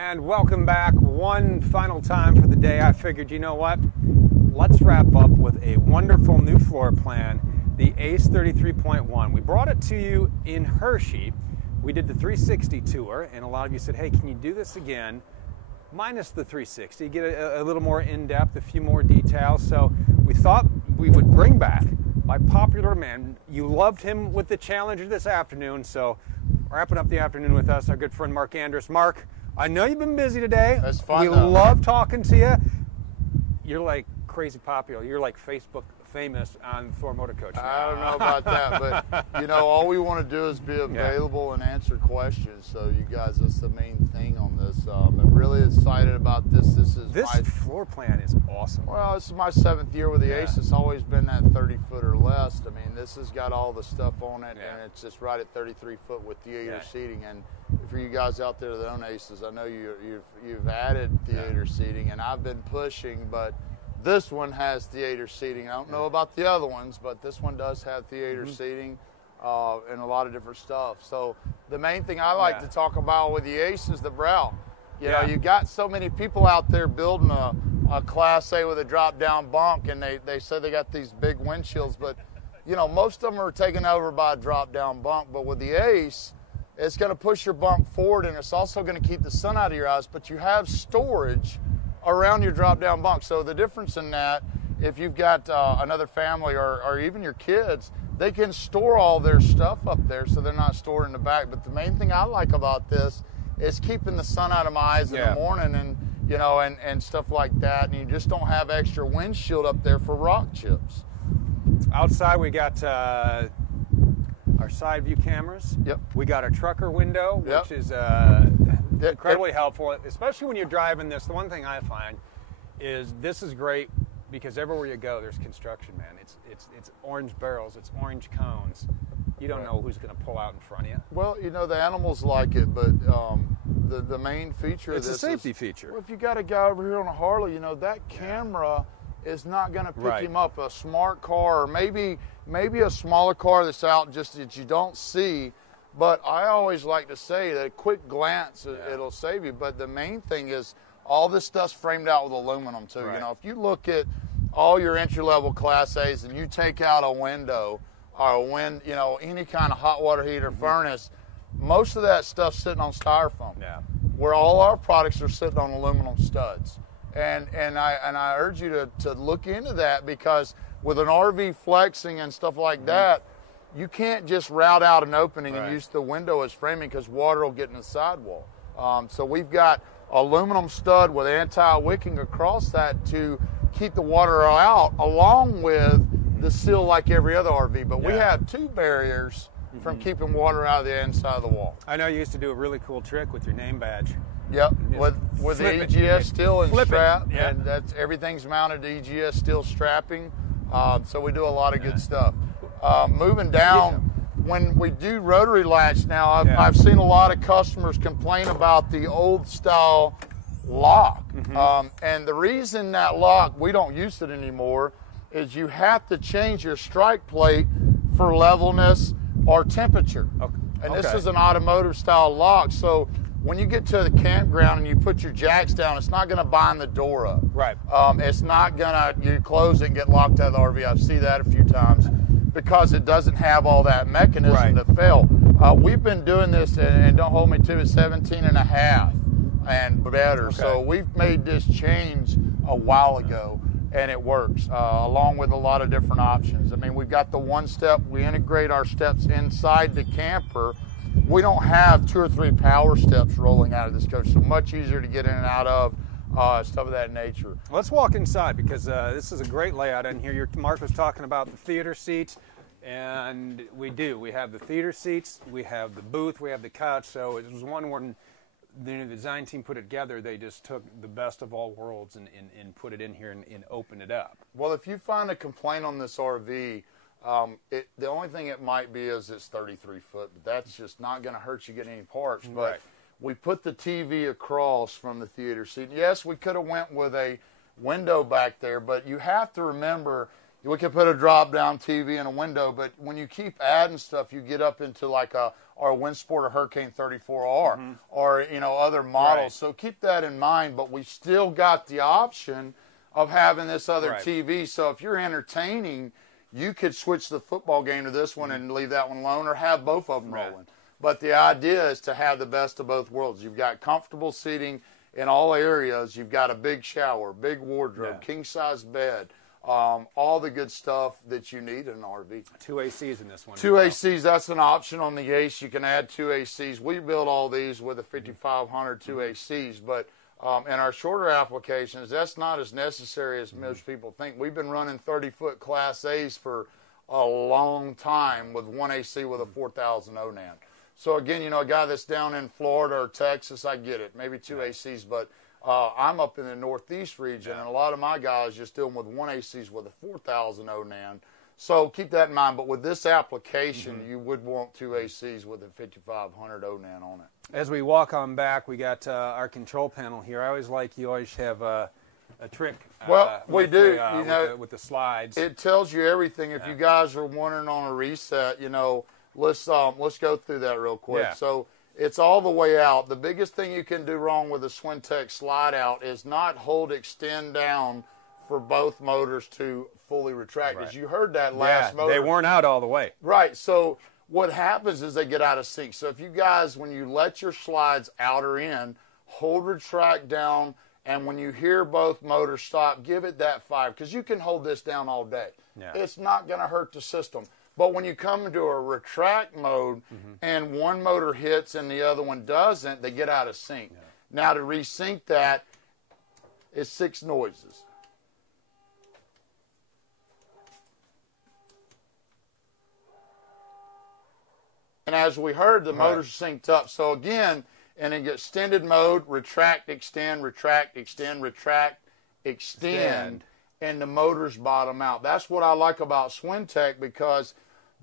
And welcome back one final time for the day. I figured, you know what? Let's wrap up with a wonderful new floor plan, the A.C.E 33.1. We brought it to you in Hershey. We did the 360 tour, and a lot of you said, hey, can you do this again? Minus the 360, get a little more in-depth, a few more details. So we thought we would bring back, by popular demand, you loved him with the Challenger this afternoon, so wrapping up the afternoon with us, our good friend Mark Andrus. Mark, I know you've been busy today. That's fun. We love talking to you. You're like crazy popular. You're like Facebook famous on Thor Motor Coach now. I don't know about that, but you know, all we want to do is be available and answer questions. So you guys, that's the main thing on this. I'm really excited about this. This floor plan is awesome. Well, this is my 7th year with the A.C.E. It's always been that 30-foot or less. I mean, this has got all the stuff on it, and it's just right at 33 foot with theater seating. And for you guys out there that own A.C.E.s, I know you've added theater seating, and I've been pushing, but this one has theater seating. I don't know about the other ones, but this one does have theater seating and a lot of different stuff. So the main thing I like to talk about with the A.C.E. is the brow. You know, you got so many people out there building a Class A with a drop-down bunk, and they say they got these big windshields, but, you know, most of them are taken over by a drop-down bunk. But with the A.C.E., it's going to push your bunk forward, and it's also going to keep the sun out of your eyes, but you have storage around your drop-down bunk. So the difference in that, if you've got another family or even your kids, they can store all their stuff up there so they're not stored in the back. But the main thing I like about this is keeping the sun out of my eyes in the morning, and you know, and stuff like that, and you just don't have extra windshield up there for rock chips. Outside we got our side view cameras. We got our trucker window, which is incredibly helpful, especially when you're driving this. The one thing I find is this is great because everywhere you go, there's construction, man. It's orange barrels, it's orange cones. You don't know who's going to pull out in front of you. Well, you know, the animals like it, but the main feeture of this is a safety feature. Well, if you got a guy over here on a Harley, you know, that camera is not going to pick him up. A smart car, or maybe a smaller car that's out just that you don't see. But I always like to say that a quick glance, it'll save you. But the main thing is all this stuff's framed out with aluminum, too. You know, if you look at all your entry-level Class A's and you take out a window or you know, any kind of hot water heater furnace, most of that stuff's sitting on styrofoam. Where all our products are sitting on aluminum studs. And I urge you to look into that, because with an RV flexing and stuff like that, you can't just route out an opening and use the window as framing, because water will get in the sidewall. So we've got aluminum stud with anti-wicking across that to keep the water out, along with the seal like every other RV. But we have 2 barriers from keeping water out of the inside of the wall. I know you used to do a really cool trick with your name badge. With the EGS steel and strap, and that's everything's mounted to EGS steel strapping. So we do a lot of good stuff. Moving down, when we do rotary latch now, I've seen a lot of customers complain about the old style lock. And the reason that lock, we don't use it anymore, is you have to change your strike plate for levelness or temperature. And this is an automotive style lock, so when you get to the campground and you put your jacks down, it's not going to bind the door up. It's not going to, you close it and get locked out of the RV. I've seen that a few times because it doesn't have all that mechanism to fail. We've been doing this, and don't hold me to it, 17 and a half and better. So we've made this change a while ago, and it works, along with a lot of different options. I mean, we've got the one step. We integrate our steps inside the camper. We don't have 2 or 3 power steps rolling out of this coach, so much easier to get in and out of, stuff of that nature. Let's walk inside, because this is a great layout in here. Mark was talking about the theater seats, and we do. We have the theater seats, we have the booth, we have the couch. So it was one where the design team put it together. They just took the best of all worlds and put it in here and opened it up. Well, if you find a complaint on this RV, the only thing it might be is it's 33 foot, but that's just not going to hurt you getting any parts. But we put the TV across from the theater seat. Yes, we could have went with a window back there, but you have to remember, we could put a drop-down TV in a window, but when you keep adding stuff, you get up into like a or a Windsport or Hurricane 34R or, you know, other models. Right. So keep that in mind, but we still got the option of having this other TV. So if you're entertaining, you could switch the football game to this one and leave that one alone, or have both of them rolling. But the idea is to have the best of both worlds. You've got comfortable seating in all areas. You've got a big shower, big wardrobe, king-size bed, all the good stuff that you need in an RV. 2 ACs in this one. 2 ACs, that's an option on the ACE. You can add 2 ACs. We build all these with a 5500 2 ACs, but in our shorter applications, that's not as necessary as most people think. We've been running 30-foot Class A's for a long time with 1 AC with a 4,000 ONAN. So, again, you know, a guy that's down in Florida or Texas, I get it, maybe 2 ACs, but I'm up in the Northeast region, and a lot of my guys just dealing with 1 ACs with a 4,000 ONAN. So keep that in mind. But with this application, you would want 2 ACs with a 5500 ONAN on it. As we walk on back, we got our control panel here. I always like you always have a trick. Well, we do. You know, with the slides. It tells you everything. If you guys are wondering on a reset, you know, let's go through that real quick. Yeah. So it's all the way out. The biggest thing you can do wrong with a SwinTech slide out is not hold extend down for both motors to fully retract. As you heard that last motor. They weren't out all the way. Right. So what happens is they get out of sync. So if you guys, when you let your slides out or in, hold retract down, and when you hear both motors stop, give it that 5, because you can hold this down all day. Yeah. It's not going to hurt the system. But when you come into a retract mode and one motor hits and the other one doesn't, they get out of sync. Yeah. Now to resync that is 6 noises. And as we heard, the motors are synced up. So again, in an extended mode, retract, extend, retract, extend, retract, extend, and the motors bottom out. That's what I like about SwinTech, because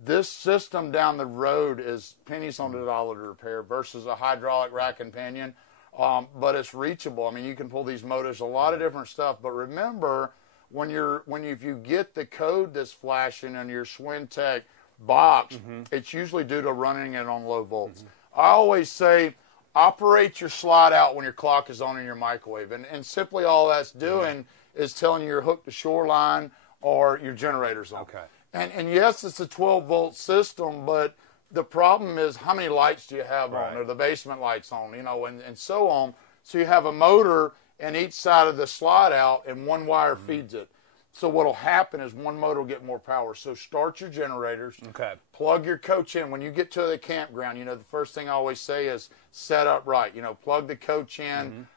this system down the road is pennies on the dollar to repair versus a hydraulic rack and pinion, but it's reachable. I mean, you can pull these motors, a lot of different stuff. But remember, if you get the code that's flashing in your SwinTech box, it's usually due to running it on low volts. I always say, operate your slide out when your clock is on in your microwave, and simply all that's doing is telling you you're hooked to shoreline or your generator's on. Okay. And yes, it's a 12-volt system, but the problem is how many lights do you have on, or the basement lights on, you know, and so on. So you have a motor in each side of the slide out, and one wire feeds it. So what will happen is one motor will get more power. So start your generators. Okay. Plug your coach in. When you get to the campground, you know, the first thing I always say is set up right. You know, plug the coach in,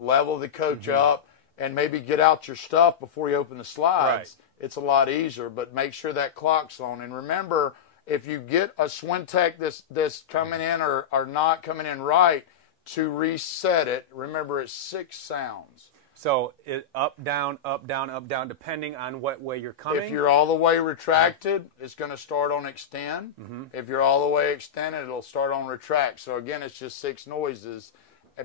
level the coach up, and maybe get out your stuff before you open the slides. Right. It's a lot easier, but make sure that clock's on. And remember, if you get a SwinTech that's coming in or not coming in right, to reset it, remember it's 6 sounds. So up, down, depending on what way you're coming? If you're all the way retracted, it's going to start on extend. If you're all the way extended, it'll start on retract. So, again, it's just 6 noises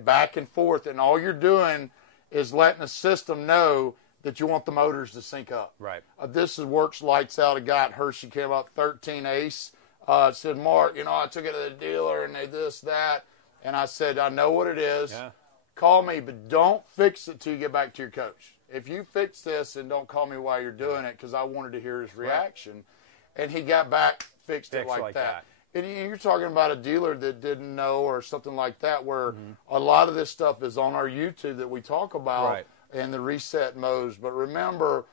back and forth, and all you're doing is letting the system know that you want the motors to sync up. Right. This is works lights out. A guy at Hershey came up 13 ACE. Said, Mark, you know, I took it to the dealer, and they this, that. And I said, I know what it is. Yeah. Call me, but don't fix it till you get back to your coach. If you fix this, and don't call me while you're doing it, because I wanted to hear his reaction. And he got back, fixed it like that. And you're talking about a dealer that didn't know or something like that, where a lot of this stuff is on our YouTube that we talk about and the reset modes. But remember,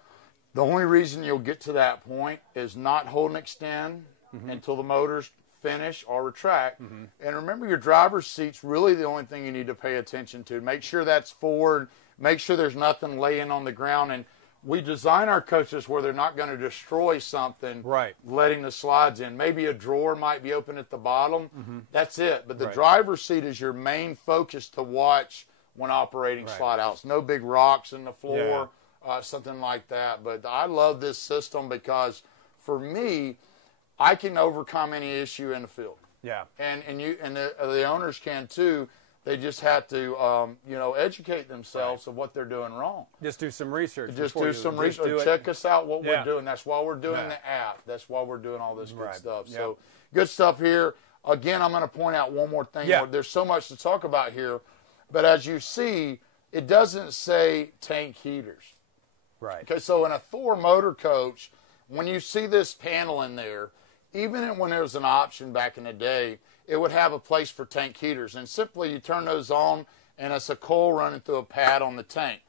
the only reason you'll get to that point is not hold and extend until the motors finish or retract. And remember, your driver's seat's really the only thing you need to pay attention to. Make sure that's forward. Make sure there's nothing laying on the ground. And we design our coaches where they're not going to destroy something, letting the slides in. Maybe a drawer might be open at the bottom. That's it. But the driver's seat is your main focus to watch when operating slide outs. No big rocks in the floor, something like that. But I love this system because, for me, I can overcome any issue in the field. Yeah. And the owners can too. They just have to, educate themselves of what they're doing wrong. Just do some research. Just do some research. Check us out what we're doing. That's why we're doing the app. That's why we're doing all this good stuff. So good stuff here. Again, I'm going to point out one more thing. Yeah. There's so much to talk about here, but as you see, it doesn't say tank heaters. Right. Okay, so in a Thor Motor Coach, when you see this panel in there, even when there was an option back in the day, it would have a place for tank heaters. And simply you turn those on, and it's a coil running through a pad on the tank.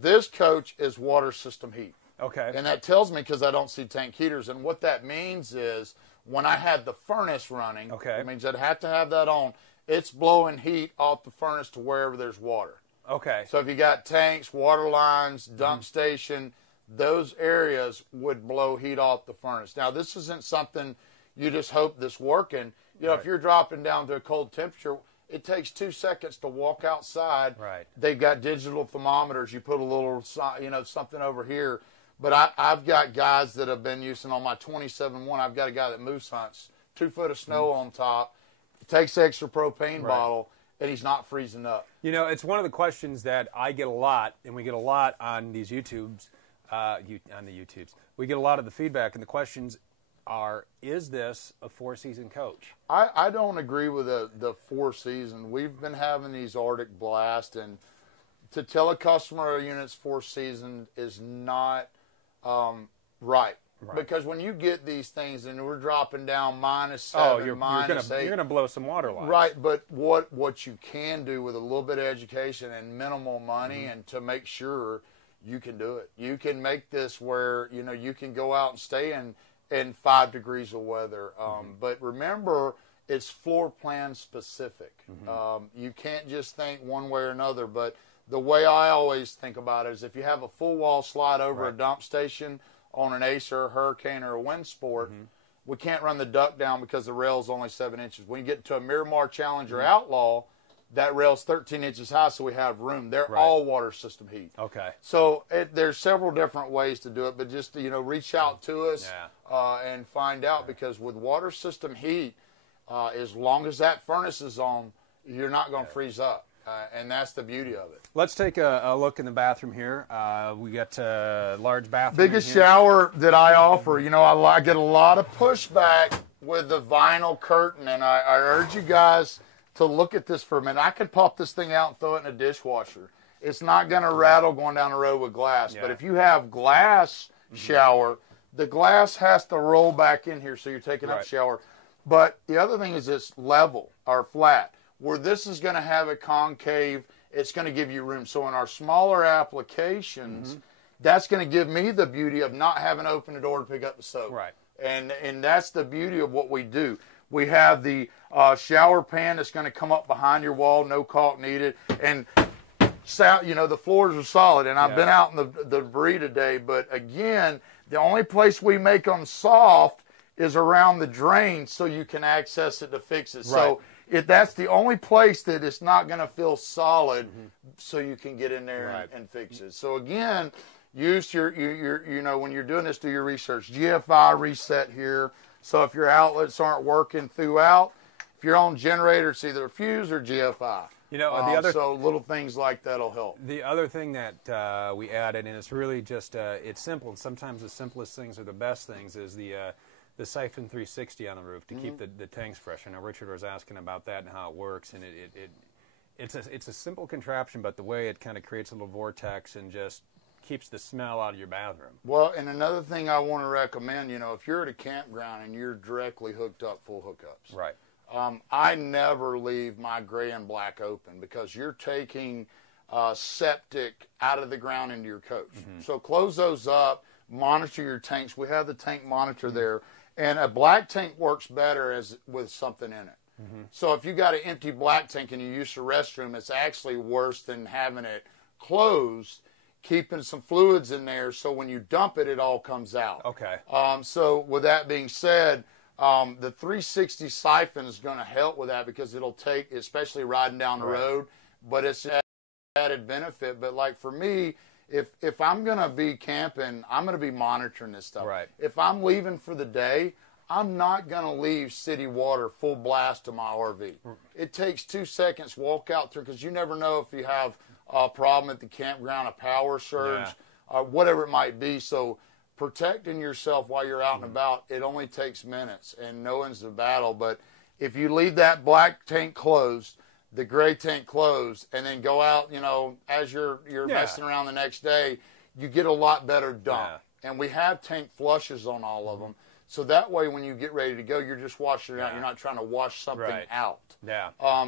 This coach is water system heat. Okay. And that tells me because I don't see tank heaters. And what that means is when I had the furnace running, it means I'd have to have that on. It's blowing heat off the furnace to wherever there's water. Okay. So if you got tanks, water lines, dump station, those areas would blow heat off the furnace. Now, this isn't something you just hope this working. You know, if you're dropping down to a cold temperature, it takes 2 seconds to walk outside. Right. They've got digital thermometers. You put a little, something over here. But I've got guys that have been using on my 27-1. I've got a guy that moose hunts, 2 foot of snow on top, takes extra propane bottle, and he's not freezing up. You know, it's one of the questions that I get a lot, and we get a lot on these YouTubes, We get a lot of the feedback, and the questions are, is this a 4-season coach? I don't agree with the 4-season. We've been having these Arctic blasts, and to tell a customer a unit's 4-season is not right. Because when you get these things and we're dropping down -7, -8. You're gonna blow some water lines. Right, but what you can do with a little bit of education and minimal money and to make sure you can do it. You can make this where, you know, you can go out and stay in 5 degrees of weather. But remember, it's floor plan specific. You can't just think one way or another, but the way I always think about it is if you have a full wall slide over a dump station on an ACE or a Hurricane or a wind sport, we can't run the duct down because the rail's only 7 inches. When you get to a Miramar Challenger Outlaw, that rail's 13 inches high, so we have room. They're all water system heat. Okay. So there's several different ways to do it, but just, you know, reach out to us and find out, because with water system heat, as long as that furnace is on, you're not going to freeze up. And that's the beauty of it. Let's take a look in the bathroom here. We got a large bathroom. Biggest shower that I offer. You know, I get a lot of pushback with the vinyl curtain, and I urge you guys to look at this for a minute. I could pop this thing out and throw it in a dishwasher. It's not going to rattle going down the road with glass. But if you have glass shower, the glass has to roll back in here, so you're taking up shower. But the other thing is it's level or flat. Where this is going to have a concave, it's going to give you room. So in our smaller applications, that's going to give me the beauty of not having to open the door to pick up the soap. Right. And that's the beauty of what we do. We have the shower pan that's going to come up behind your wall, no caulk needed. And, you know, the floors are solid. And I've been out in the debris today. But, again, the only place we make them soft is around the drain so you can access it to fix it. So that's the only place that it's not going to feel solid, so you can get in there and fix it. So again, use your you know, when you're doing this, do your research. GFI reset here. So if your outlets aren't working throughout, if you're on generator, it's either fuse or GFI. You know, the other so little things like that'll help. The other thing that we added, and it's really just it's simple. Sometimes the simplest things are the best things. Is the Siphon 360 on the roof to keep the tanks fresh. I know Richard was asking about that and how it works, and it's a simple contraption, but the way it kind of creates a little vortex and just keeps the smell out of your bathroom. Well, and another thing I want to recommend, you know, if you're at a campground and you're directly hooked up, full hookups. Right. I never leave my gray and black open, because you're taking septic out of the ground into your coach. So close those up, monitor your tanks. We have the tank monitor there. And a black tank works better with something in it. So if you got an empty black tank and you use the restroom, it's actually worse than having it closed, keeping some fluids in there so when you dump it, it all comes out. Okay. So with that being said, the 360 siphon is going to help with that, because it'll take, especially riding down the road, but it's an added benefit. But like for me, if I'm going to be camping, I'm going to be monitoring this stuff. Right. If I'm leaving for the day, I'm not going to leave city water full blast to my RV. It takes 2 seconds, walk out through, because you never know if you have a problem at the campground, a power surge, whatever it might be. So protecting yourself while you're out and about, it only takes minutes, and knowing's the battle. But if you leave that black tank closed, the gray tank closed, and then go out, you know, as you're messing around the next day, you get a lot better dump. And we have tank flushes on all of them. So that way, when you get ready to go, you're just washing it out. You're not trying to wash something out.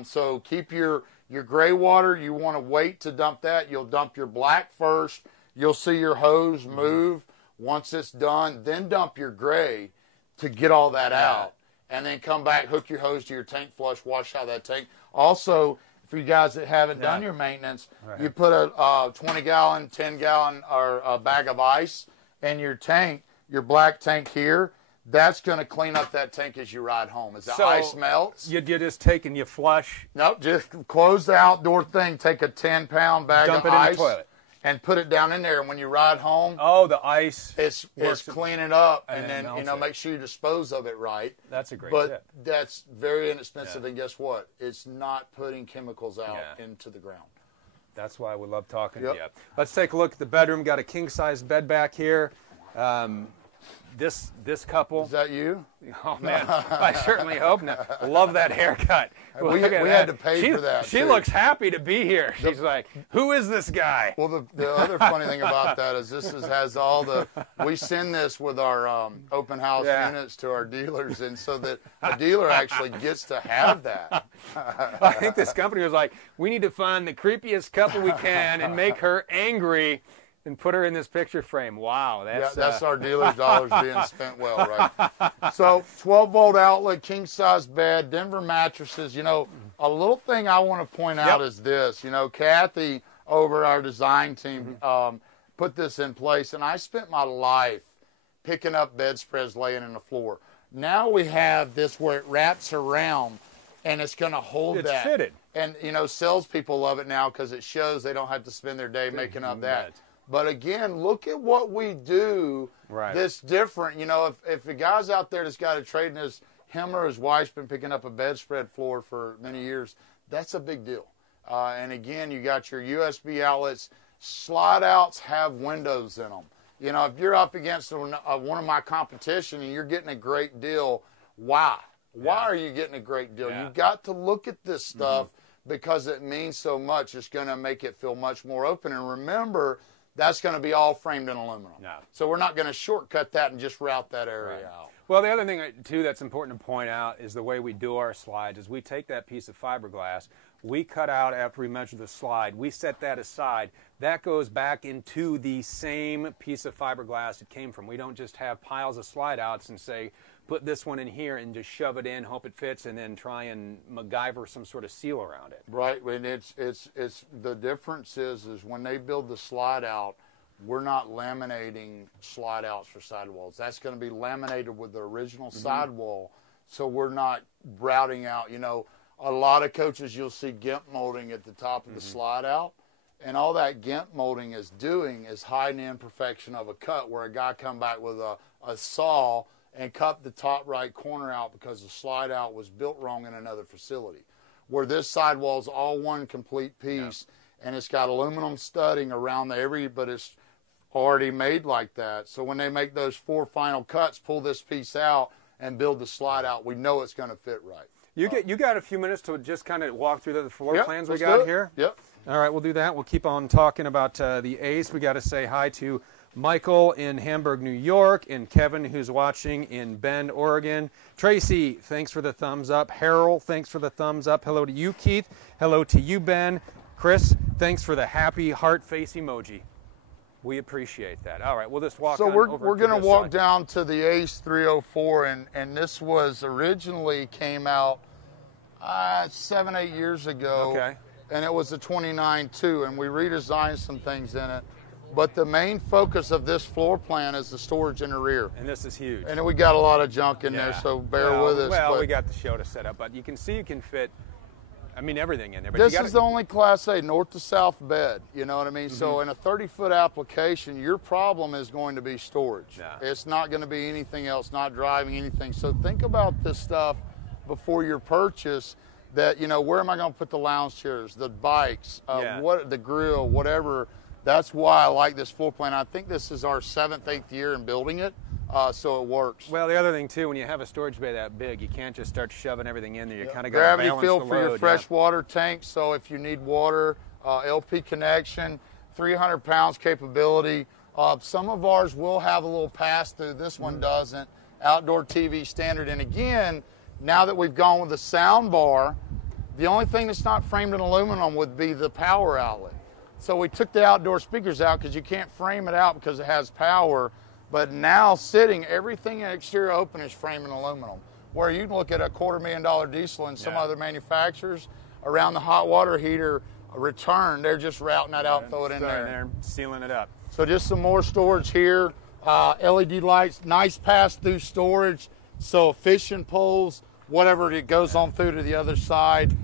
So keep your gray water. You want to wait to dump that. You'll dump your black first. You'll see your hose move. Once it's done, then dump your gray to get all that out. And then come back, hook your hose to your tank flush, wash out that tank. Also, for you guys that haven't done your maintenance, you put a 20-gallon, 10-gallon, or a bag of ice in your tank, your black tank here. That's going to clean up that tank as you ride home. As the ice melts. You just take and you flush? Nope, just close the outdoor thing, take a 10-pound bag of ice. Dump it in the toilet. And put it down in there. And when you ride home, the ice it's cleaning up, and then make sure you dispose of it right. That's a great tip. But that's very inexpensive, and guess what? It's not putting chemicals out into the ground. That's why we love talking to you. Let's take a look at the bedroom. Got a king-size bed back here. This couple. Is that you? Oh, man. I certainly hope not. Love that haircut. We had to pay for that. She looks happy to be here. She's like, who is this guy? Well, the other funny thing about that is has all the, we send this with our open house units to our dealers, and so that a dealer actually gets to have that. I think this company was like, we need to find the creepiest couple we can and make her angry and put her in this picture frame. Wow, that's our dealer's dollars being spent well, right? So 12-volt outlet, king-size bed, Denver mattresses. You know, a little thing I want to point out is this. You know, Kathy over our design team put this in place, and I spent my life picking up bedspreads laying in the floor. Now we have this where it wraps around, and it's going to hold that. It's fitted. And, you know, salespeople love it now because it shows they don't have to spend their day making up that. But again, look at what we do that's different. You know, if a guy's out there that's got a trade in him or his wife's been picking up a bedspread floor for many years, that's a big deal. And again, you got your USB outlets. Slide outs have windows in them. You know, if you're up against one of my competition and you're getting a great deal, why? Why are you getting a great deal? You've got to look at this stuff because it means so much. It's going to make it feel much more open. And remember, that's going to be all framed in aluminum. So we're not going to shortcut that and just route that area out. Well, the other thing, too, that's important to point out is the way we do our slides is we take that piece of fiberglass, we cut out after we measure the slide, we set that aside. That goes back into the same piece of fiberglass it came from. We don't just have piles of slide outs and say, put this one in here and just shove it in, hope it fits, and then try and MacGyver some sort of seal around it. Right, and it's the difference is when they build the slide out, we're not laminating slide outs for sidewalls. That's going to be laminated with the original sidewall, so we're not routing out. You know, a lot of coaches you'll see GIMP molding at the top of the slide out, and all that GIMP molding is doing is hiding the imperfection of a cut where a guy come back with a saw and cut the top right corner out because the slide out was built wrong in another facility. Where this sidewall is all one complete piece, and it's got aluminum studding around but it's already made like that. So when they make those 4 final cuts, pull this piece out and build the slide out, we know it's going to fit right. You got a few minutes to just kind of walk through the floor plans we got here? Yep. All right, we'll do that. We'll keep on talking about the ACE. We got to say hi to Michael in Hamburg, New York, and Kevin, who's watching in Bend, Oregon. Tracy, thanks for the thumbs up. Harold, thanks for the thumbs up. Hello to you, Keith. Hello to you, Ben. Chris, thanks for the happy heart face emoji. We appreciate that. All right, we'll just walk on over to this side. So we're going to walk down to the ACE 304, and this was originally came out 7-8 years ago. Okay. And it was a 29-2, and we redesigned some things in it. But the main focus of this floor plan is the storage in the rear. And this is huge. And we got a lot of junk in there, so bear with us. Well, we got the show to set up, but you can see you can fit, I mean, everything in there. But this is the only Class A north to south bed, you know what I mean? So in a 30-foot application, your problem is going to be storage. It's not going to be anything else, not driving anything. So think about this stuff before your purchase. That, you know, where am I going to put the lounge chairs, the bikes, the grill, whatever. That's why I like this floor plan. I think this is our 7th, 8th year in building it. so it works. Well, the other thing too, when you have a storage bay that big, you can't just start shoving everything in there. You kind of got to gravity balance fill the for load, your fresh water tank. So if you need water, LP connection, 300 pounds capability. Some of ours will have a little pass through. This one doesn't. Outdoor TV standard. And again, now that we've gone with the sound bar, the only thing that's not framed in aluminum would be the power outlet. So we took the outdoor speakers out because you can't frame it out because it has power. But now sitting, everything in exterior open is framed in aluminum. Where you can look at a $250,000 diesel and some other manufacturers around the hot water heater return, they're just routing that out, throw it in there. Sealing it up. So just some more storage here. LED lights, nice pass-through storage. So fishing poles, whatever, it goes on through to the other side.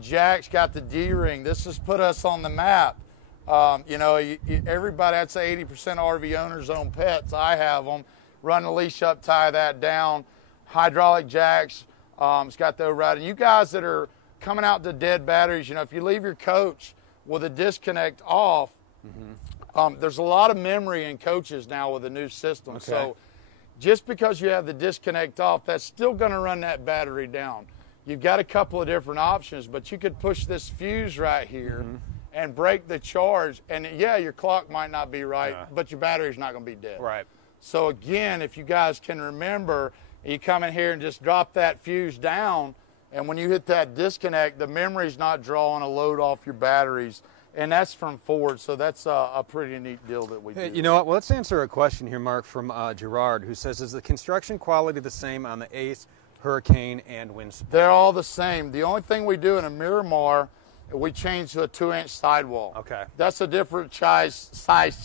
Jack's got the D-ring. This has put us on the map. You know, everybody, I'd say 80% RV owners own pets. I have them. Run the leash up, tie that down. Hydraulic jacks. It's got the override. And you guys that are coming out to dead batteries, you know, if you leave your coach with a disconnect off, there's a lot of memory in coaches now with the new system. Okay. So just because you have the disconnect off, that's still going to run that battery down. You've got a couple of different options, but you could push this fuse right here and break the charge. And yeah, your clock might not be right, but your battery's not going to be dead. Right. So again, if you guys can remember, you come in here and just drop that fuse down, and when you hit that disconnect, the memory's not drawing a load off your batteries. And that's from Ford, so that's a pretty neat deal that we do. You know what? Well, let's answer a question here, Mark, from Gerard, who says, is the construction quality the same on the Ace, Hurricane, and Windspeed? They're all the same. The only thing we do in a Miramar, we change to a 2-inch sidewall. Okay. That's a different size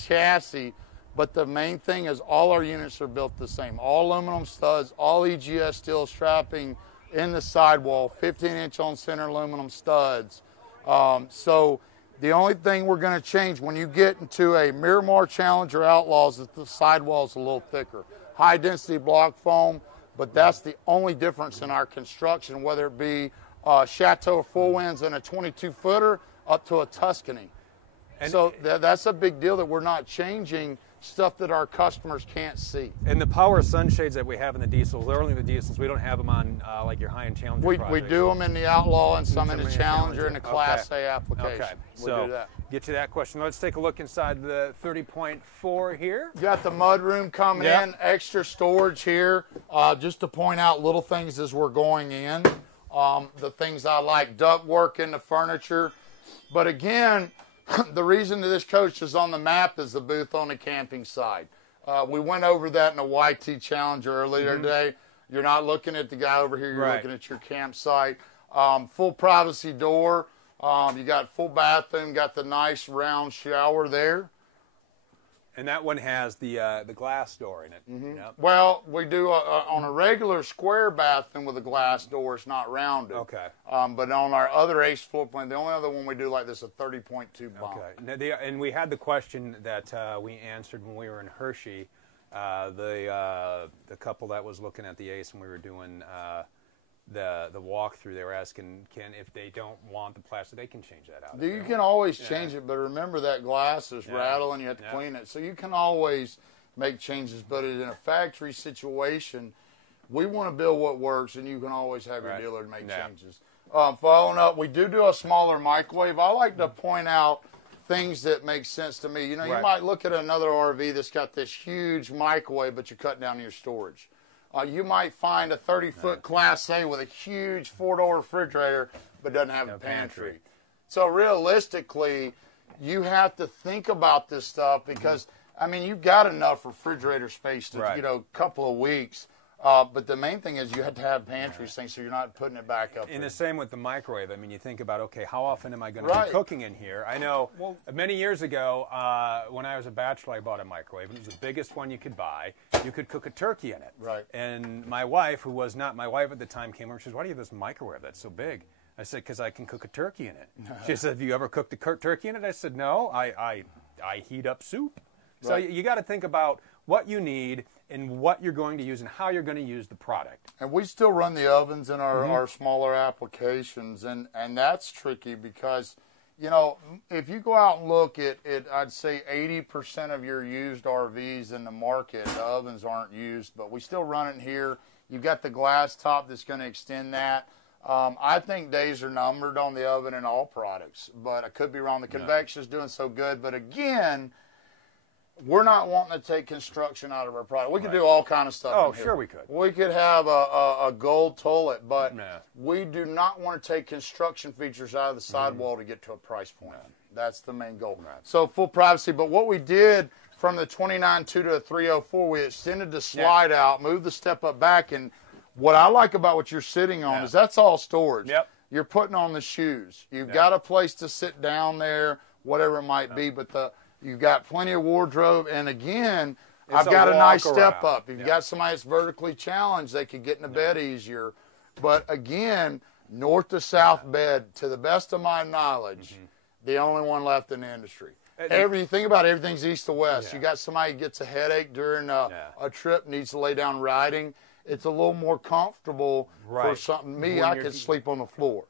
chassis, but the main thing is all our units are built the same. All aluminum studs, all EGS steel strapping in the sidewall, 15-inch on center aluminum studs. So the only thing we're going to change when you get into a Miramar Challenger Outlaws is the sidewall is a little thicker. High density block foam, but that's the only difference in our construction, whether it be Chateau Four Winds and a 22-footer up to a Tuscany. And so that's a big deal that we're not changing stuff that our customers can't see. And the power sunshades that we have in the diesels, they're only the diesels. We don't have them on like your high-end Challenger projects. We do them in the Outlaw and some in the Challenger and the Class A application. Okay, so do that. Get to that question. Let's take a look inside the 30.4 here. You got the mud room coming in, extra storage here. Just to point out little things as we're going in. The things I like, duct work in the furniture. But again, the reason that this coach is on the map is the booth on the camping side. We went over that in a YT Challenger earlier today. You're not looking at the guy over here. You're looking at your campsite. Full privacy door. You got full bathroom. Got the nice round shower there. And that one has the glass door in it. Yep. Well, we do on a regular square bathroom with a glass door. It's not rounded. Okay. But on our other Ace floor plan, the only other one we do like this is a 30.2 bomb. Okay. And we had the question that we answered when we were in Hershey. The couple that was looking at the Ace and we were doing the walkthrough, they were asking, if they don't want the plastic, they can change that out. You can always change it, but remember that glass is rattling, you have to clean it. So you can always make changes, but in a factory situation, we want to build what works, and you can always have your dealer make changes. Following up, we do a smaller microwave. I like to point out things that make sense to me. You know, you might look at another RV that's got this huge microwave, but you're cutting down your storage. You might find a 30-foot Class A with a huge 4-door refrigerator, but doesn't have a pantry. So realistically, you have to think about this stuff because, I mean, you've got enough refrigerator space to, you know, a couple of weeks. But the main thing is you have to have pantry things so you're not putting it back up. And the same with the microwave. I mean, you think about, okay, how often am I going to be cooking in here? I know many years ago when I was a bachelor, I bought a microwave. It was the biggest one you could buy. You could cook a turkey in it. Right. And my wife, who was not my wife at the time, came over and she says, why do you have this microwave that's so big? I said, because I can cook a turkey in it. She said, have you ever cooked a turkey in it? I said, no, I heat up soup. So you got to think about what you need and what you're going to use and how you're going to use the product. And we still run the ovens in our smaller applications, and that's tricky because, You know, if you go out and look at I'd say 80% of your used RVs in the market, the ovens aren't used, but we still run it here. You've got the glass top that's going to extend that. I think days are numbered on the oven and all products, but I could be wrong. The convection is doing so good, but again, we're not wanting to take construction out of our product. We could do all kind of stuff. Oh, sure we could. We could have a gold toilet, but we do not want to take construction features out of the sidewall to get to a price point. That's the main goal. So full privacy. But what we did from the 29.2 to the 304, we extended the slide out, moved the step up back, and what I like about what you're sitting on is that's all storage. You're putting on the shoes. You've got a place to sit down there, whatever it might be, but you've got plenty of wardrobe, and again, I've got a nice step up. If you've got somebody that's vertically challenged, they could get in the bed easier. But again, north to south bed, to the best of my knowledge, the only one left in the industry. Think about it, everything's east to west. You got somebody who gets a headache during a trip, needs to lay down riding. It's a little more comfortable for something. I could sleep on the floor.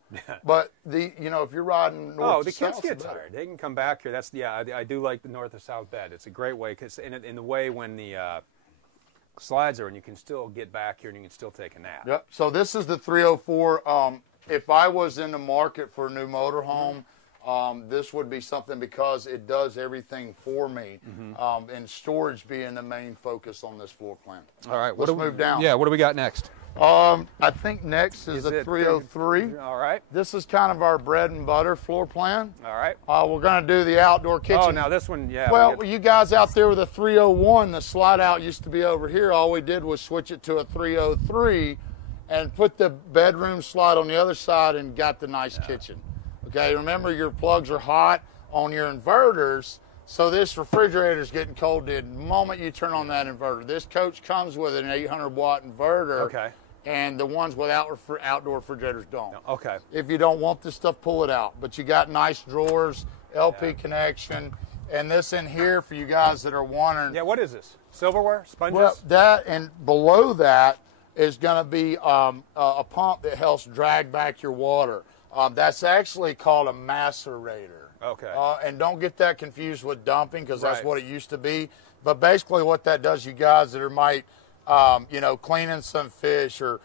But if you're riding north to south, the kids get tired. They can come back here. I do like the north to south bed. It's a great way because in the way when the slides are in, you can still get back here and you can still take a nap. Yep. So this is the 304. If I was in the market for a new motorhome, this would be something because it does everything for me, and storage being the main focus on this floor plan. All right, let's move down. Yeah, what do we got next? I think next is the 303. All right. This is kind of our bread and butter floor plan. All right. We're going to do the outdoor kitchen. Oh, now this one, Well, you guys out there with a 301, the slide out used to be over here. All we did was switch it to a 303 and put the bedroom slide on the other side and got the nice kitchen. Okay, remember your plugs are hot on your inverters, so this refrigerator is getting cold the moment you turn on that inverter. This coach comes with an 800-watt inverter, and the ones without outdoor refrigerators don't. Okay. If you don't want this stuff, pull it out. But you got nice drawers, LP connection, and this in here for you guys that are wondering. Yeah, what is this? Silverware? Sponges? Well, that and below that is going to be a pump that helps drag back your water. That's actually called a macerator. Okay. And don't get that confused with dumping because that's what it used to be. But basically what that does, you guys that might, cleaning some fish or,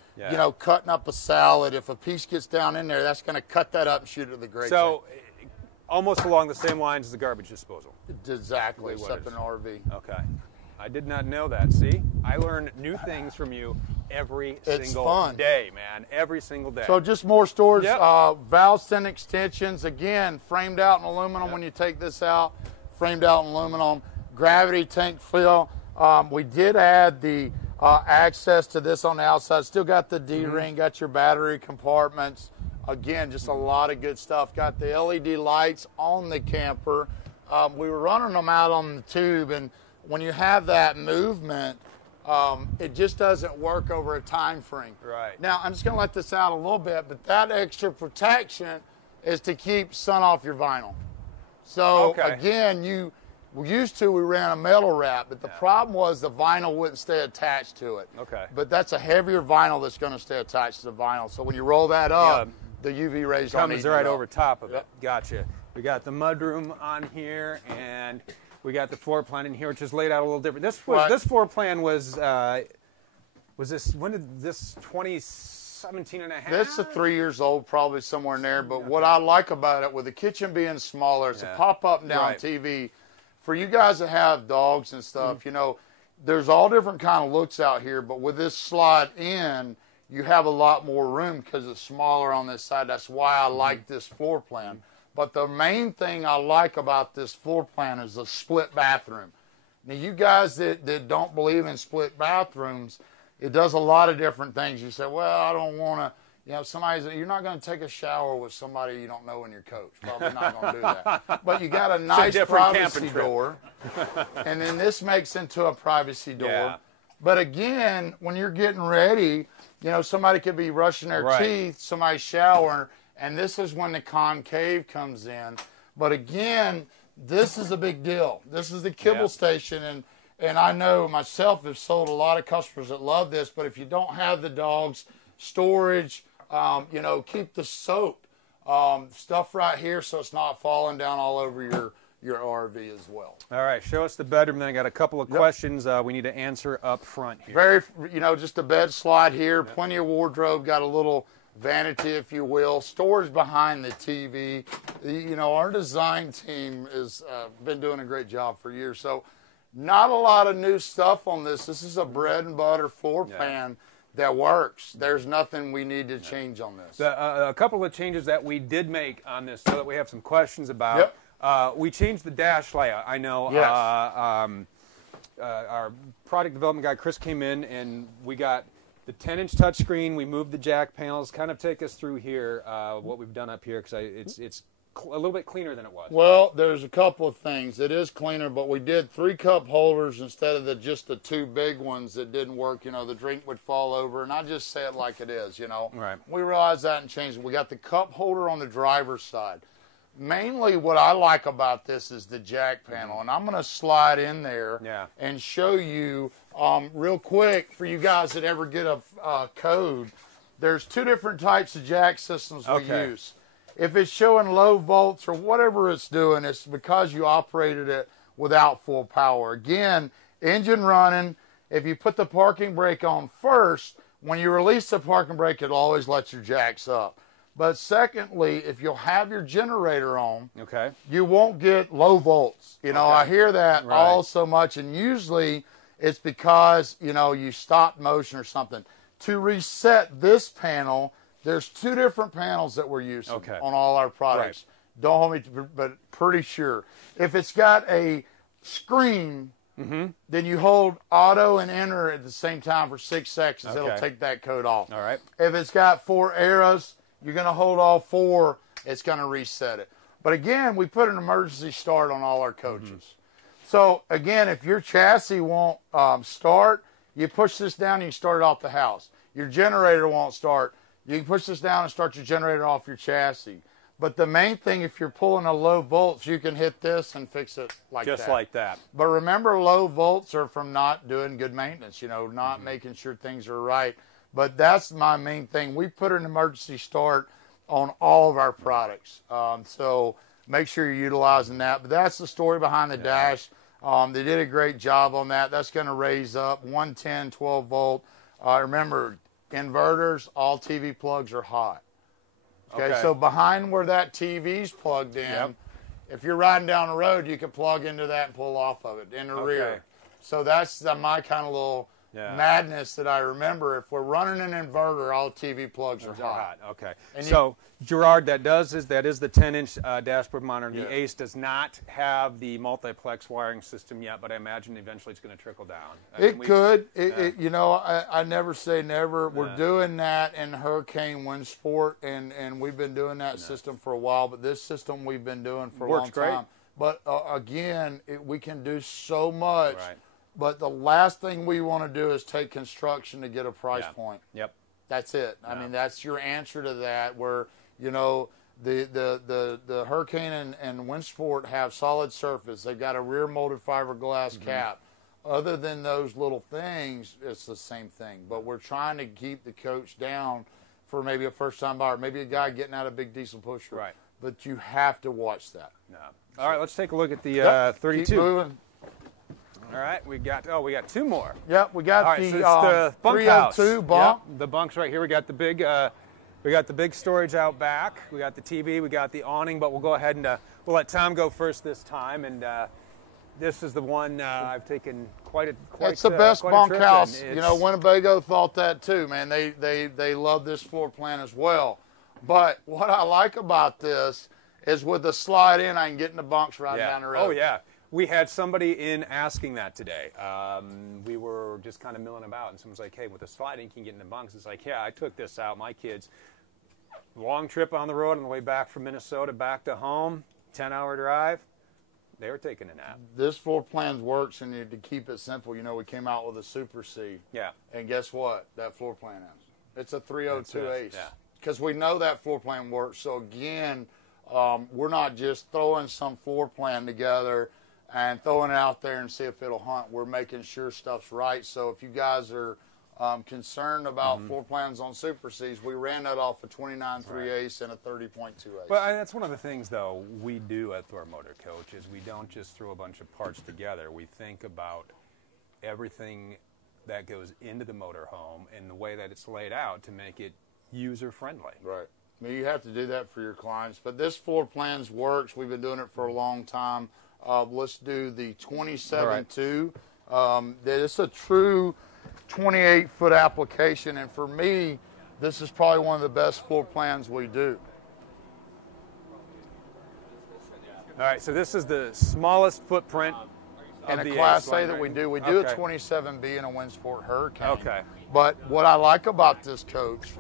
cutting up a salad, if a piece gets down in there, that's going to cut that up and shoot it to the grate. So almost along the same lines as the garbage disposal. Exactly, except an RV. Okay. I did not know that. See, I learn new things from you every single day, man. Every single day. So just more storage. Valve stem extensions, again, framed out in aluminum when you take this out. Framed out in aluminum. Gravity tank fill. We did add the access to this on the outside. Still got the D-ring, got your battery compartments. Again, just a lot of good stuff. Got the LED lights on the camper. We were running them out on the tube, and when you have that movement, it just doesn't work over a time frame. Right. Now, I'm just going to let this out a little bit, but that extra protection is to keep sun off your vinyl. So, again, we ran a metal wrap, but the problem was the vinyl wouldn't stay attached to it. Okay. But that's a heavier vinyl that's going to stay attached to the vinyl. So when you roll that up, the UV rays comes right over top of it. Gotcha. We got the mudroom on here, and we got the floor plan in here, which is laid out a little different. This floor plan was this, when did this, 2017 and a half? This is 3 years old, probably somewhere in there. But what I like about it, with the kitchen being smaller, it's a pop-up and down TV. For you guys that have dogs and stuff, there's all different kind of looks out here. But with this slide in, you have a lot more room because it's smaller on this side. That's why I like this floor plan. But the main thing I like about this floor plan is the split bathroom. Now, you guys that don't believe in split bathrooms, it does a lot of different things. You say, well, I don't want to, you're not going to take a shower with somebody you don't know in your coach. Probably not going to do that. But you got a nice privacy door. And then this makes into a privacy door. Yeah. But again, when you're getting ready, somebody could be brushing their teeth, somebody's showering, and this is when the concave comes in. But again, this is a big deal. This is the kibble station, and I know myself have sold a lot of customers that love this, but if you don't have the dogs, storage, keep the soap. Stuff right here so it's not falling down all over your RV as well. All right, show us the bedroom. Then I got a couple of questions we need to answer up front here. Just a bed slide here, plenty of wardrobe, got a little vanity, if you will, storage behind the TV. Our design team has been doing a great job for years. So not a lot of new stuff on this. This is a bread and butter floor plan that works. There's nothing we need to change on this. A couple of changes that we did make on this so that we have some questions about. We changed the dash layout. I know our product development guy, Chris, came in and we got the 10-inch touchscreen. We moved the jack panels. Kind of take us through here, what we've done up here, because it's a little bit cleaner than it was. Well, there's a couple of things. It is cleaner, but we did 3 cup holders instead of just the 2 big ones that didn't work. The drink would fall over, and I just say it like it is, Right. We realized that and changed it. We got the cup holder on the driver's side. Mainly what I like about this is the jack panel, and I'm going to slide in there and show you real quick for you guys that ever get a code. There's 2 different types of jack systems we use. If it's showing low volts or whatever it's doing, it's because you operated it without full power. Again, engine running. If you put the parking brake on first, when you release the parking brake, it'll always let your jacks up. But secondly, if you'll have your generator on, you won't get low volts. I hear that all so much, and usually it's because, you stopped motion or something. To reset this panel, there's 2 different panels that we're using on all our products. Don't hold me to, but pretty sure. If it's got a screen, then you hold auto and enter at the same time for 6 seconds. It'll take that code off. All right. If it's got 4 arrows, you're going to hold all 4. It's going to reset it. But again, we put an emergency start on all our coaches. So again, if your chassis won't start, you push this down and you start it off the house. Your generator won't start. You can push this down and start your generator off your chassis. But the main thing, if you're pulling a low volts, you can hit this and fix it just like that. But remember, low volts are from not doing good maintenance, not making sure things are right. But that's my main thing. We put an emergency start on all of our products. So make sure you're utilizing that. But that's the story behind the dash. They did a great job on that. That's going to raise up 110, 12 volt. Remember, inverters, all TV plugs are hot. Okay, so behind where that TV's plugged in, if you're riding down the road, you can plug into that and pull off of it in the rear. So that's my kind of little madness that I remember. If we're running an inverter, all TV plugs are hot. Okay. And so, Gerard, that is the 10-inch dashboard monitor. The ACE does not have the multiplex wiring system yet, but I imagine eventually it's going to trickle down. It could. I never say never. We're doing that in Hurricane Wind Sport, and we've been doing that system for a while, but this system we've been doing for a long time. But again, we can do so much. Right. But the last thing we want to do is take construction to get a price point. Yep. That's it. I mean, that's your answer to that. Where the Hurricane and Wind Sport have solid surface. They've got a rear molded fiberglass cap. Other than those little things, it's the same thing. But we're trying to keep the coach down for maybe a first-time buyer, maybe a guy getting out of a big diesel pusher. Right. But you have to watch that. All right, let's take a look at the 32. Keep moving. All right, we got 2 more. Yep, we got the bunk 302 bunk. Yep, the bunks right here. We got the big storage out back. We got the TV. We got the awning. But we'll go ahead and we'll let Tom go first this time. And this is the one I've taken quite. It's the best bunkhouse. Winnebago thought that too, man. They love this floor plan as well. But what I like about this is with the slide in, I can get in the bunks right down the road. Oh yeah. We had somebody in asking that today. We were just kind of milling about, and someone's like, hey, with the sliding, you can get in the bunks. It's like, yeah, I took this out. My kids, long trip on the road on the way back from Minnesota, back to home, 10-hour drive. They were taking a nap. This floor plan works, and to keep it simple, we came out with a Super C. Yeah. And guess what? That floor plan is. It's a 302 ACE. Yeah. Because we know that floor plan works. So, again, we're not just throwing some floor plan together and throwing it out there and see if it'll hunt. We're making sure stuff's right. So if you guys are concerned about floor plans on Super Cs, we ran that off a 29.3/8 and a 30.2/8. Well, that's one of the things, though, we do at Thor Motor Coach is we don't just throw a bunch of parts together. We think about everything that goes into the motorhome and the way that it's laid out to make it user-friendly. Right. I mean, you have to do that for your clients. But this floor plans works. We've been doing it for a long time. Let's do the 27.2. It's a true 28-foot application, and for me, this is probably one of the best floor plans we do. All right, so this is the smallest footprint in of a the Class A A that we do. We do a 27B in a Windsport Hurricane. Okay. But what I like about this coach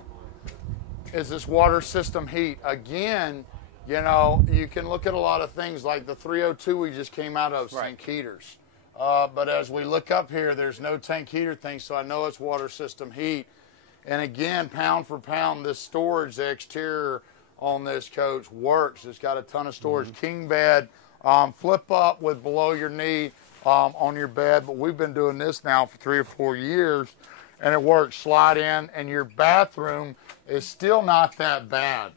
is this water system heat. Again, you know, you can look at a lot of things like the 302 we just came out of, tank heaters. But as we look up here, there's no tank heater thing, so I know it's water system heat. And again, pound for pound, this storage, the exterior on this coach works. It's got a ton of storage. King bed, flip up with below your knee on your bed. But we've been doing this now for 3 or 4 years, and it works. Slide in, and your bathroom is still not that bad.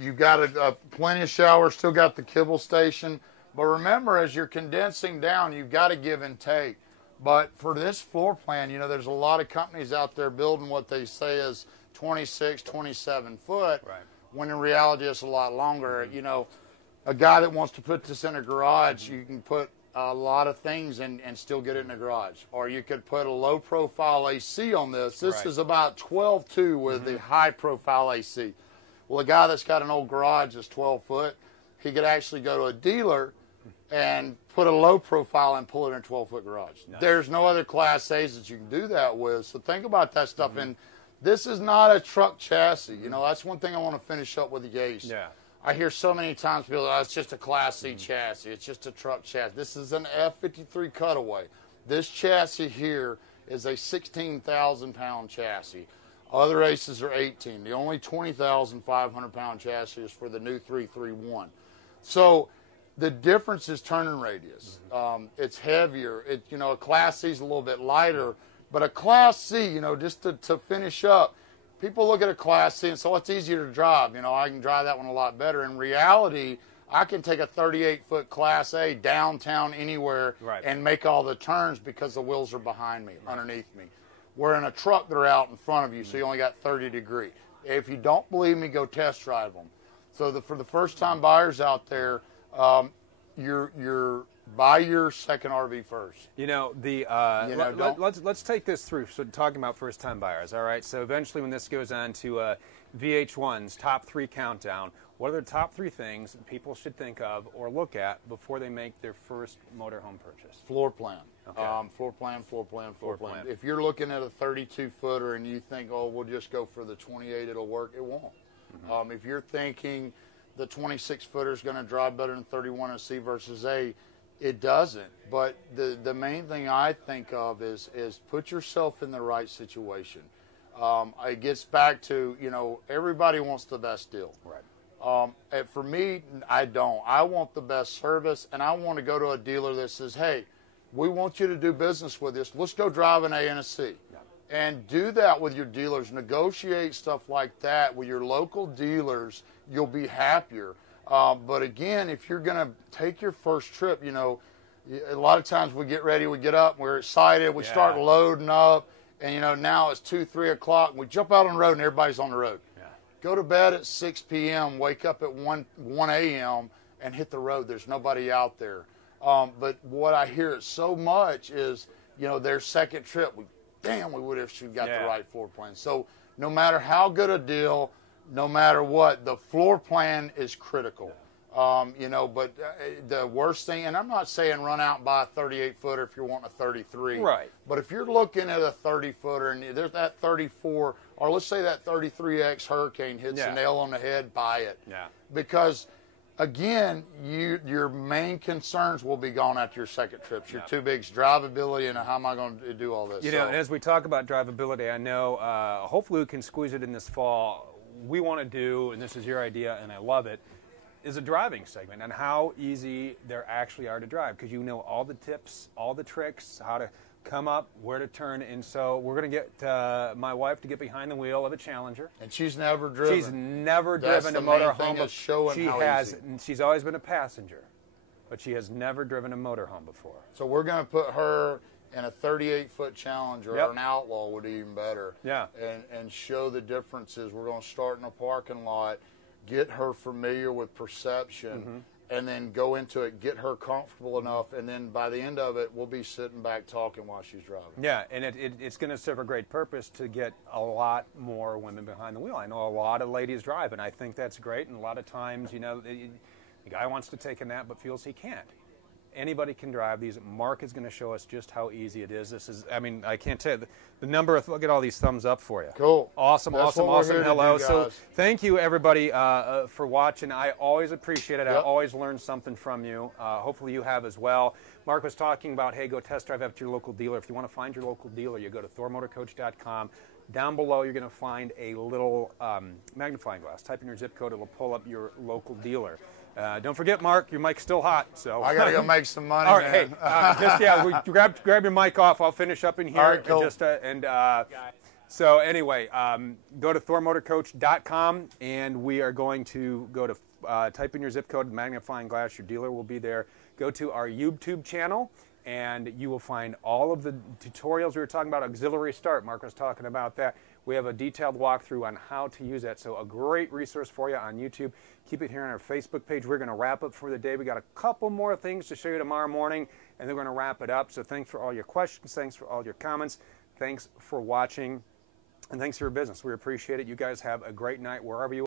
You've got a plenty of showers, still got the kibble station. But remember, as you're condensing down, you've got to give and take. But for this floor plan, you know, there's a lot of companies out there building what they say is 26, 27 foot, when in reality it's a lot longer. You know, a guy that wants to put this in a garage, you can put a lot of things and still get it in a garage. Or you could put a low-profile AC on this. This is about 12.2 with the high-profile AC. Well, a guy that's got an old garage that's 12 foot, he could actually go to a dealer and put a low profile and pull it in a 12-foot garage. Nice. There's no other Class A's that you can do that with. So think about that stuff. And this is not a truck chassis. You know, that's one thing I want to finish up with the A.C.E. Yeah. I hear so many times people, oh, it's just a Class C chassis. It's just a truck chassis. This is an F53 cutaway. This chassis here is a 16,000-pound chassis. Other Aces are 18. The only 20,500-pound chassis is for the new 331. So the difference is turning radius. It's heavier. You know, a Class C is a little bit lighter, but a Class C, you know, just to finish up, people look at a Class C and say, well, it's easier to drive. You know, I can drive that one a lot better. In reality, I can take a 38-foot Class A downtown anywhere and make all the turns because the wheels are behind me, underneath me. Where in a truck, they're out in front of you, so you only got 30 degree. If you don't believe me, go test drive them. So for the first-time buyers out there, you're buy your second RV first. You know, let's take this through. So talking about first-time buyers, all right? So eventually when this goes on to VH1's top 3 countdown, what are the top 3 things people should think of or look at before they make their first motorhome purchase? Floor plan. Okay. Floor plan. If you're looking at a 32-footer and you think, oh, we'll just go for the 28, it'll work, it won't. If you're thinking the 26-footer is going to drive better than 31 and C versus A, it doesn't. But the main thing I think of is put yourself in the right situation. It gets back to, you know, everybody wants the best deal. Right. For me, I don't. I want the best service, and I want to go to a dealer that says, hey, we want you to do business with us. Let's go drive an A and a C. And do that with your dealers. Negotiate stuff like that with your local dealers. You'll be happier. But again, if you're going to take your first trip, you know, a lot of times we get ready, we get up, we're excited, we start loading up, and, you know, now it's 2, 3 o'clock, and we jump out on the road, and everybody's on the road. Go to bed at 6 p.m., wake up at 1 a.m., and hit the road. There's nobody out there. But what I hear so much is, you know, their second trip, damn, we would have got the right floor plan. So no matter how good a deal, no matter what, the floor plan is critical. You know, but the worst thing, and I'm not saying run out and buy a 38-footer if you're wanting a 33. Right. But if you're looking at a 30-footer and there's that 34, or let's say that 33X Hurricane hits a nail on the head, buy it. Because, again, your main concerns will be gone after your second trips. Your two bigs, drivability and how am I going to do all this. You know, and as we talk about drivability, I know hopefully we can squeeze it in this fall. We want to do, and this is your idea, and I love it, is a driving segment and how easy there actually are to drive, because you know all the tips, all the tricks, how to come up, where to turn. And so we're going to get my wife to get behind the wheel of a Challenger. And she's never driven. She's never driven a motorhome before. She's always been a passenger, but she has never driven a motorhome before. So we're going to put her in a 38-foot Challenger, or an Outlaw would be even better. Yeah. And show the differences. We're going to start in a parking lot, get her familiar with perception, and then go into it, get her comfortable enough, and then by the end of it, we'll be sitting back talking while she's driving. Yeah, and it's going to serve a great purpose to get a lot more women behind the wheel. I know a lot of ladies drive, and I think that's great, and a lot of times, you know, the guy wants to take a nap but feels he can't. Anybody can drive these. Mark is going to show us just how easy it is. This is, I mean, I can't tell you the number of, look at all these thumbs up for you. Cool. Awesome, That's awesome. Hello. So thank you, everybody, for watching. I always appreciate it. I always learn something from you. Hopefully you have as well. Mark was talking about, hey, go test drive up to your local dealer. If you want to find your local dealer, you go to thormotorcoach.com. Down below, you're going to find a little magnifying glass. Type in your zip code. It will pull up your local dealer. Don't forget, Mark, your mic's still hot. So I got to go make some money, all right, man. Hey, grab your mic off. I'll finish up in here. All right, cool. So anyway, go to thormotorcoach.com, and we are going to go to type in your zip code, magnifying glass. Your dealer will be there. Go to our YouTube channel, and you will find all of the tutorials we were talking about. Auxiliary start, Mark was talking about that. We have a detailed walkthrough on how to use that. So a great resource for you on YouTube. Keep it here on our Facebook page. We're going to wrap up for the day. We got a couple more things to show you tomorrow morning, and then we're going to wrap it up. So thanks for all your questions. Thanks for all your comments. Thanks for watching, and thanks for your business. We appreciate it. You guys have a great night wherever you are.